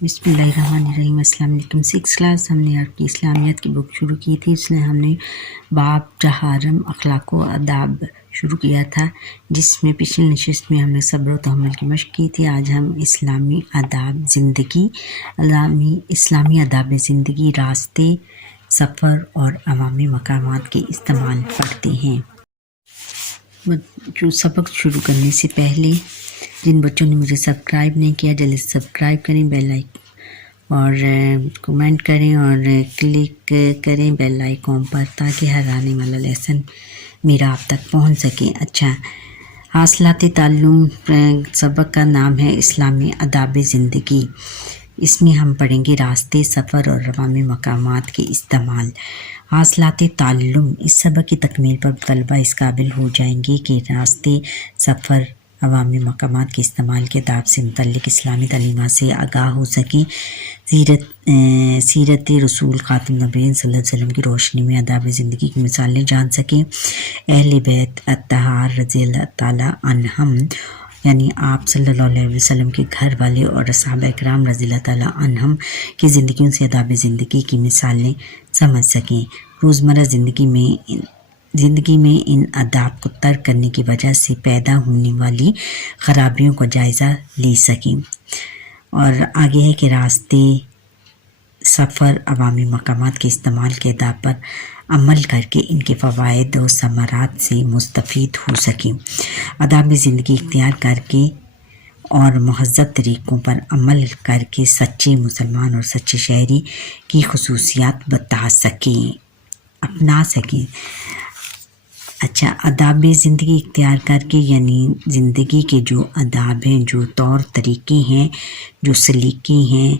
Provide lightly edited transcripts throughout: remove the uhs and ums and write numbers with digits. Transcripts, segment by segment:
बिस्मिल्लाहिर्रहमानिर्रहीम। अस्सलाम वालेकुम। 6 क्लास हमने आपकी इस्लामियात की बुक शुरू की थी। इसमें हमने बाब तहारम अखलाक व आदाब शुरू किया था, जिसमें पिछली नशिस्त में हमने सब्र व तहम्मुल की मशक की थी। आज हम इस्लामी आदाब ज़िंदगी, रास्ते, सफ़र और अवामी मकामात के इस्तेमाल पढ़ते हैं। जो सबक शुरू करने से पहले जिन बच्चों ने मुझे सब्सक्राइब नहीं किया, जल्दी से सब्सक्राइब करें, बेल आइकन और कमेंट करें और क्लिक करें बेल आइकॉन पर, ताकि हर आने वाला लेसन मेरा आप तक पहुंच सके। अच्छा, हासिलात ताल्लुम सबक का नाम है इस्लामी आदाब ज़िंदगी। इसमें हम पढ़ेंगे रास्ते, सफ़र और अवामी मकामात के इस्तेमाल। हासिलात ताल्लुम, इस सबक की तकमील पर तलबा इस काबिल हो जाएंगे कि रास्ते, सफ़र, अवामी मकामात के इस्तेमाल के आदाब से मुतल्लिक़ इस्लामी तालीमात से आगाह हो सकें। सीरत रसूल ख़ातम नबीय्यीन सल्लल्लाहु अलैहि वसल्लम की रोशनी में आदाब ज़िंदगी की मिसालें जान सकें। अहले बैत अत्तहार रज़ियल्लाहु ताला अन्हुम, यानी आप सल्लल्लाहु अलैहि वसल्लम के घर वाले और सहाबा किराम रज़ियल्लाहु ताला अन्हुम की ज़िंदगियों से आदाब ज़िंदगी की मिसालें समझ सकें। रोज़मर्रा ज़िंदगी में इन आदाब को तर्क करने की वजह से पैदा होने वाली ख़राबियों का जायज़ा ले सकें। और आगे है कि रास्ते, सफ़र, अवामी मकामात के इस्तेमाल के आदाब पर अमल करके इनके फ़वाइद और समरात से मुस्तफ़ीद हो सकें। आदाब ज़िंदगी इख्तियार करके और महज़्ज़ब तरीक़ों पर अमल करके सच्चे मुसलमान और सच्चे शहरी की खुसूसियात बता सकें, अपना सकें। अच्छा, आदाब ज़िंदगी इख्तियार करके यानी ज़िंदगी के जो आदाब हैं, जो तौर तरीक़े हैं, जो सलीक़े हैं,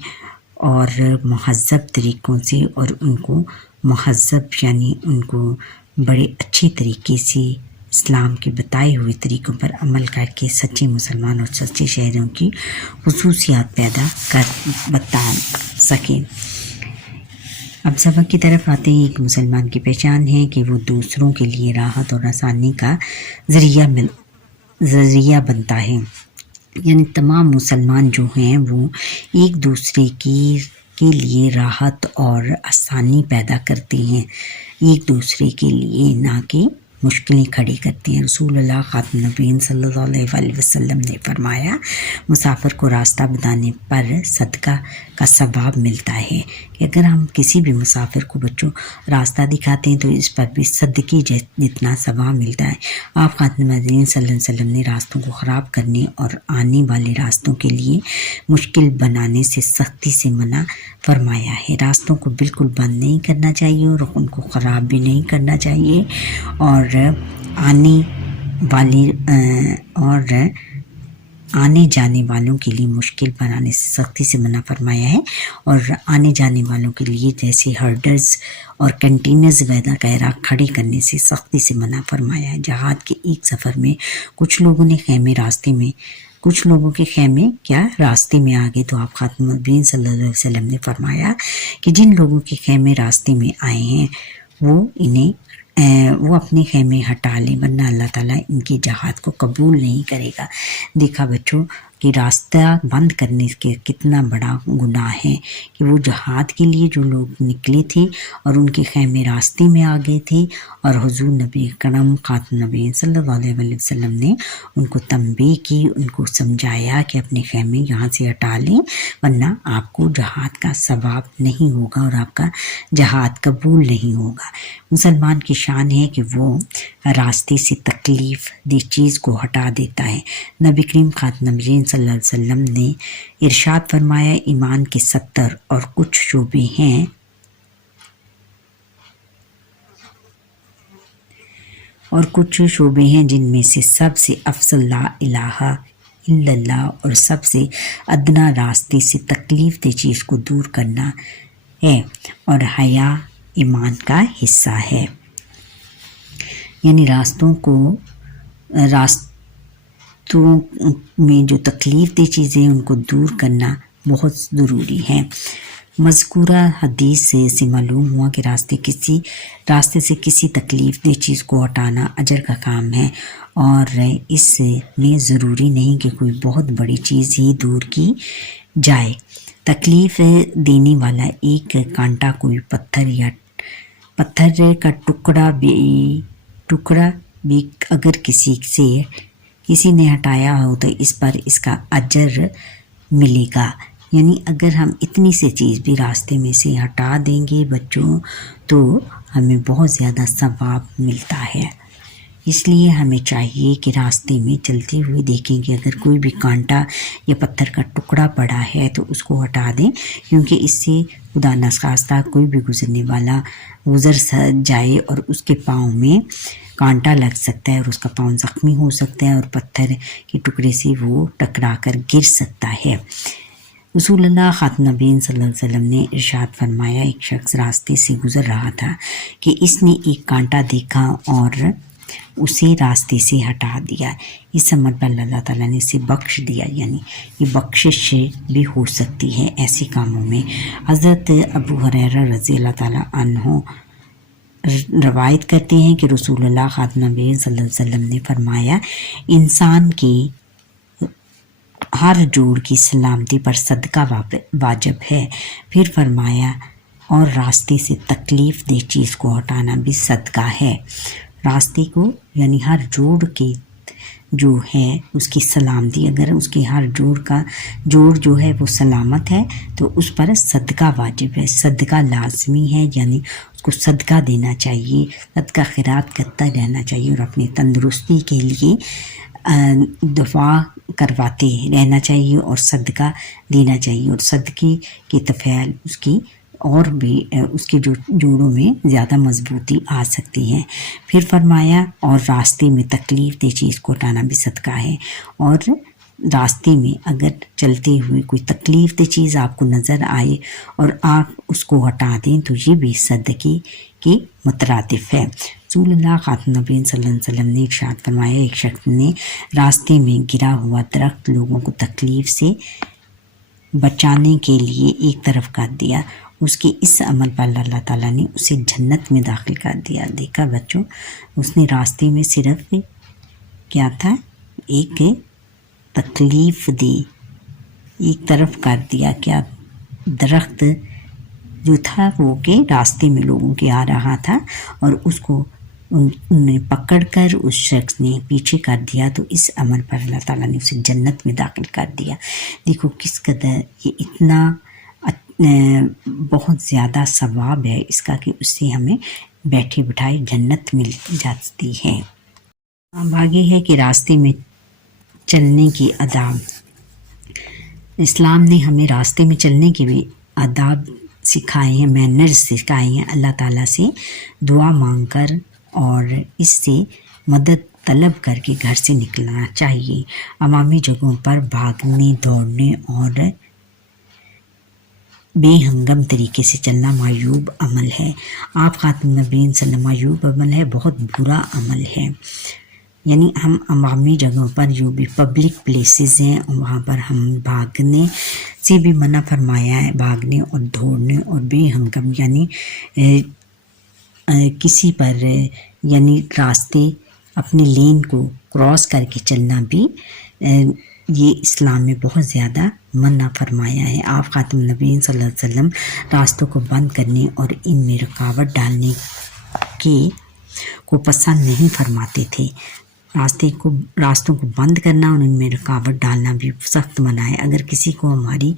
और महज़्ज़ब तरीक़ों से और उनको महज़्ज़ब यानी उनको बड़े अच्छे तरीक़े से इस्लाम के बताए हुए तरीक़ों पर अमल करके सच्चे मुसलमान और सच्चे शहरियों की खुसूसियात पैदा कर बता सकें। अब सबक की तरफ आते हैं। एक मुसलमान की पहचान है कि वो दूसरों के लिए राहत और आसानी का ज़रिया बनता है। यानी तमाम मुसलमान जो हैं वो एक दूसरे के लिए राहत और आसानी पैदा करते हैं, एक दूसरे के लिए ना कि मुश्किलें खड़ी करती हैं। रसूलुल्लाह ख़ातम नबीय्यीन सल्लल्लाहु अलैहि वसल्लम ने फरमाया, मुसाफिर को रास्ता बताने पर सदका का सवाब मिलता है। कि अगर हम किसी भी मुसाफिर को बच्चों रास्ता दिखाते हैं तो इस पर भी सदक़े जितना सवाब मिलता है। आप ख़ातम नबीय्यीन सल्लल्लाहु अलैहि वसल्लम ने रास्तों को ख़राब करने और आने वाले रास्तों के लिए मुश्किल बनाने से सख्ती से मना फरमाया है। रास्तों को बिल्कुल बंद नहीं करना चाहिए और उनको ख़राब भी नहीं करना चाहिए, और आने जाने वालों के लिए मुश्किल बनाने से सख्ती से मना फरमाया है। और आने जाने वालों के लिए जैसे हर्डर्स और कंटेनर्स वगैरह खड़े करने से सख्ती से मना फरमाया है। जहाद के एक सफ़र में कुछ लोगों के खैमे रास्ते में आ गए, तो आप ख़ातम नबीय्यीन सल्लल्लाहु अलैहि वसल्लम ने फरमाया कि जिन लोगों के खैमे रास्ते में आए हैं वो अपने खैमे हटा लें, वरना अल्लाह ताला इनके जहाद को कबूल नहीं करेगा। देखा बच्चों कि रास्ता बंद करने के कितना बड़ा गुनाह है कि वो जहाद के लिए जो लोग निकले थे और उनके खैमे रास्ते में आ गए थे, और हुज़ूर नबी करम ख़ातम नबीय्यीन सल्लल्लाहु अलैहि वसल्लम ने उनको तंबीह की, उनको समझाया कि अपने खैमे यहाँ से हटा लें, वरना आपको जहाद का सवाब नहीं होगा और आपका जहाद कबूल नहीं होगा। मुसलमान की शान है कि वो रास्ते से तकलीफ़ दी चीज़ को हटा देता है। नबी करीम ख़ातम नबीय्यीन सल्लल्लाहु अलैहि वसल्लम ने इरशाद फरमाया, ईमान के 70 और कुछ शोबे हैं जिनमें से सबसे अफजल ला इलाहा इल्लल्लाह और सबसे अदना रास्ते से तकलीफ़ दे चीज़ को दूर करना है, और हया ईमान का हिस्सा है। यानी रास्तों में जो तकलीफ़ दे चीज़ें उनको दूर करना बहुत ज़रूरी है। मज़कूरा हदीस से मालूम हुआ कि रास्ते से किसी तकलीफ़ दे चीज़ को हटाना अजर का काम है, और इसमें ज़रूरी नहीं कि कोई बहुत बड़ी चीज़ ही दूर की जाए। तकलीफ़ देने वाला एक कांटा कोई पत्थर का टुकड़ा भी अगर किसी ने हटाया हो तो इस पर इसका अजर मिलेगा। यानी अगर हम इतनी सी चीज़ भी रास्ते में से हटा देंगे बच्चों तो हमें बहुत ज़्यादा सवाब मिलता है। इसलिए हमें चाहिए कि रास्ते में चलते हुए देखेंगे अगर कोई भी कांटा या पत्थर का टुकड़ा पड़ा है तो उसको हटा दें, क्योंकि इससे खुदा न खास्ता कोई भी गुजरने वाला गुजर जाए और उसके पाँव में कांटा लग सकता है और उसका पाँव ज़ख्मी हो सकता है और पत्थर के टुकड़े से वो टकरा कर गिर सकता है। रसूलुल्लाह खातमुन नबीय्यीन सल्लल्लाहु अलैहि वसल्लम ने इरशाद फरमाया, एक शख्स रास्ते से गुज़र रहा था कि इसने एक कांटा देखा और उसे रास्ते से हटा दिया। इस अमल पर अल्लाह ताला ने इसे बख्श दिया, यानी ये बख्शिश भी हो सकती है ऐसे कामों में। हज़रत अबू हुरैरा रज़ी अल्लाह ताला अन्हु रवायत करते हैं कि रसूलुल्लाह खातमुन नबीय्यीन सल्लल्लाहु अलैहि वसल्लम ने फरमाया, इंसान की हर जोड़ की सलामती पर सदका वाजिब है। फिर फरमाया, और रास्ते से तकलीफ़ दे चीज़ को हटाना भी सदका है। रास्ते को यानी हर जोड़ के जो है उसकी सलामती, अगर उसके हर जोड़ जो है वो सलामत है तो उस पर सदका वाजिब है, सदका लाजमी है, यानी उसको सदका देना चाहिए, सदका खैरात करता रहना चाहिए और अपनी तंदुरुस्ती के लिए दुआ करवाते रहना चाहिए और सदका देना चाहिए और सदक़े के तफ़ैल उसकी और भी उसके जोड़ों में ज़्यादा मजबूती आ सकती है। फिर फरमाया, और रास्ते में तकलीफ़ दे चीज़ को हटाना भी सदका है। और रास्ते में अगर चलते हुए कोई तकलीफ़ दे चीज़ आपको नज़र आए और आप उसको हटा दें तो ये भी सदक़े के मुतरादिफ़ है। रसूलुल्लाह खातमुन नबीय्यीन सल्लल्लाहु अलैहि वसल्लम ने इरशाद फरमाया, एक शख्स ने रास्ते में गिरा हुआ दरख्त लोगों को तकलीफ़ से बचाने के लिए एक तरफ कर दिया। उसके इस अमल पर अल्लाह ताला ने उसे जन्नत में दाखिल कर दिया। देखा बच्चों, उसने रास्ते में सिर्फ क्या था, एक तकलीफ़ दी, एक तरफ कर दिया, क्या दरख्त जो था वो के रास्ते में लोगों के आ रहा था और उसको उन्हें पकड़कर उस शख्स ने पीछे कर दिया, तो इस अमल पर अल्लाह ताला ने उसे जन्नत में दाखिल कर दिया। देखो किस कदर ये इतना बहुत ज़्यादा सवाब है इसका कि उससे हमें बैठे बिठाए जन्नत मिल जाती है। अब आगे है कि रास्ते में चलने की आदाब। इस्लाम ने हमें रास्ते में चलने के भी आदाब सिखाए हैं, मैनर्स सिखाए हैं। अल्लाह ताला से दुआ मांगकर और इससे मदद तलब करके घर से निकलना चाहिए। अवामी जगहों पर भागने दौड़ने और बेहंगम तरीके से चलना मायूब अमल है। आप खातमुन नबीय्यीन सल्लल्लाहु अलैहि वसल्लम मायूब अमल है, बहुत बुरा अमल है। यानी हम अवामी जगहों पर जो भी पब्लिक प्लेसेस हैं वहाँ पर हम भागने से भी मना फरमाया है, भागने और दौड़ने और बेहंगम यानी किसी पर यानी रास्ते अपने लेन को क्रॉस करके चलना भी ये इस्लाम में बहुत ज़्यादा मना फरमाया है। आप खातमुन नबीय्यीन सल्लल्लाहु अलैहि वसल्लम रास्तों को बंद करने और इनमें रुकावट डालने को पसंद नहीं फरमाते थे। रास्तों को बंद करना और इनमें रुकावट डालना भी सख्त मना है। अगर किसी को हमारी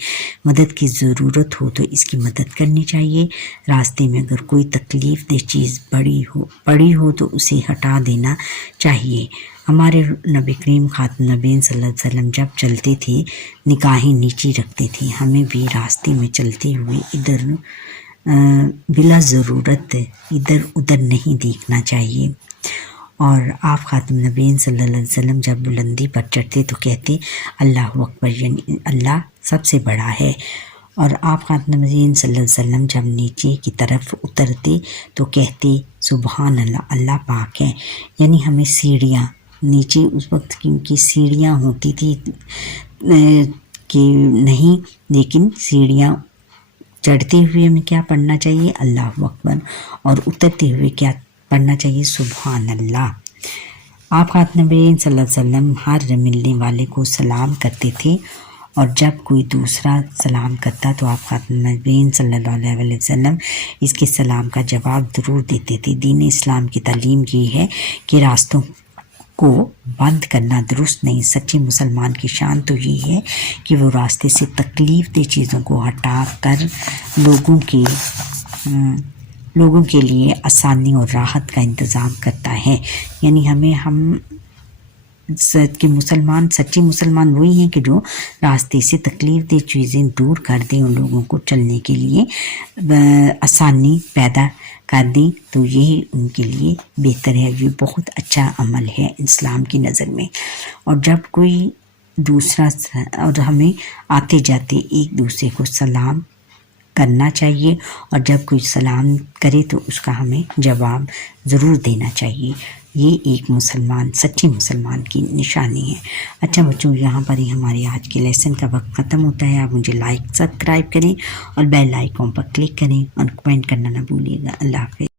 मदद की ज़रूरत हो तो इसकी मदद करनी चाहिए। रास्ते में अगर कोई तकलीफ़ दे चीज़ पड़ी हो तो उसे हटा देना चाहिए। हमारे नबी करीम खातमुन नबीय्यीन सल्लल्लाहु अलैहि वसल्लम जब चलते थे निगाहें नीचे रखते थे। हमें भी रास्ते में चलते हुए इधर बिला ज़रूरत इधर उधर नहीं देखना चाहिए। और आप खातमुन नबीय्यीन सल्लल्लाहु अलैहि वसल्लम जब बुलंदी पर चढ़ते तो कहते अल्लाहु अकबर, यानी अल्लाह सबसे बड़ा है। और आप खातमुन नबीय्यीन सल्लल्लाहु अलैहि वसल्लम जब नीचे की तरफ उतरते तो कहते सुबहान अल्लाह, अल्लाह पाक है। यानी हमें सीढ़ियाँ नीचे उस वक्त क्योंकि सीढ़ियाँ होती थी कि नहीं, लेकिन सीढ़ियाँ चढ़ते हुए हमें क्या पढ़ना चाहिए, अल्लाहु अकबर, और उतरते हुए क्या पढ़ना चाहिए, सुबहान अल्लाह। आप खातमुन नबीय्यीन सल्लल्लाहु अलैहि वसल्लम हर मिलने वाले को सलाम करते थे اور جب کوئی دوسرا سلام کرتا تو آپ خاتم النبیین صلی اللہ علیہ وسلم اس کے سلام کا جواب ضرور دیتے تھے۔ دین اسلام کی تعلیم یہ ہے کہ راستوں کو بند کرنا درست نہیں۔ سچے مسلمان کی شان تو یہ ہے کہ وہ راستے سے تکلیف دہ چیزوں کو ہٹا کر لوگوں کے لیے آسانی اور راحت کا انتظام کرتا ہے۔ یعنی ہم سچے مسلمان وہی ہیں کہ جو راستے سے تکلیف دہ چیزیں دور کر دیں، ان لوگوں کو چلنے کے لیے آسانی پیدا کر دیں، تو یہی ان کے لیے بہتر ہے۔ یہ بہت اچھا عمل ہے اسلام کی نظر میں۔ اور جب کوئی دوسرا اور ہمیں آتے جاتے ایک دوسرے کو سلام کرنا چاہیے، اور جب کوئی سلام کرے تو اس کا ہمیں جواب ضرور دینا چاہیے۔ یہ ایک سچے مسلمان کی نشانی ہے۔ اچھا بچوں، یہاں پر ہی ہمارے آج کے لیسن کا وقت ختم ہوتا ہے۔ آپ مجھے لائک سبسکرائب کریں اور بیل آئیکن پر کلک کریں اور کمنٹ کرنا نہ بھولیے گا۔ اللہ حافظ۔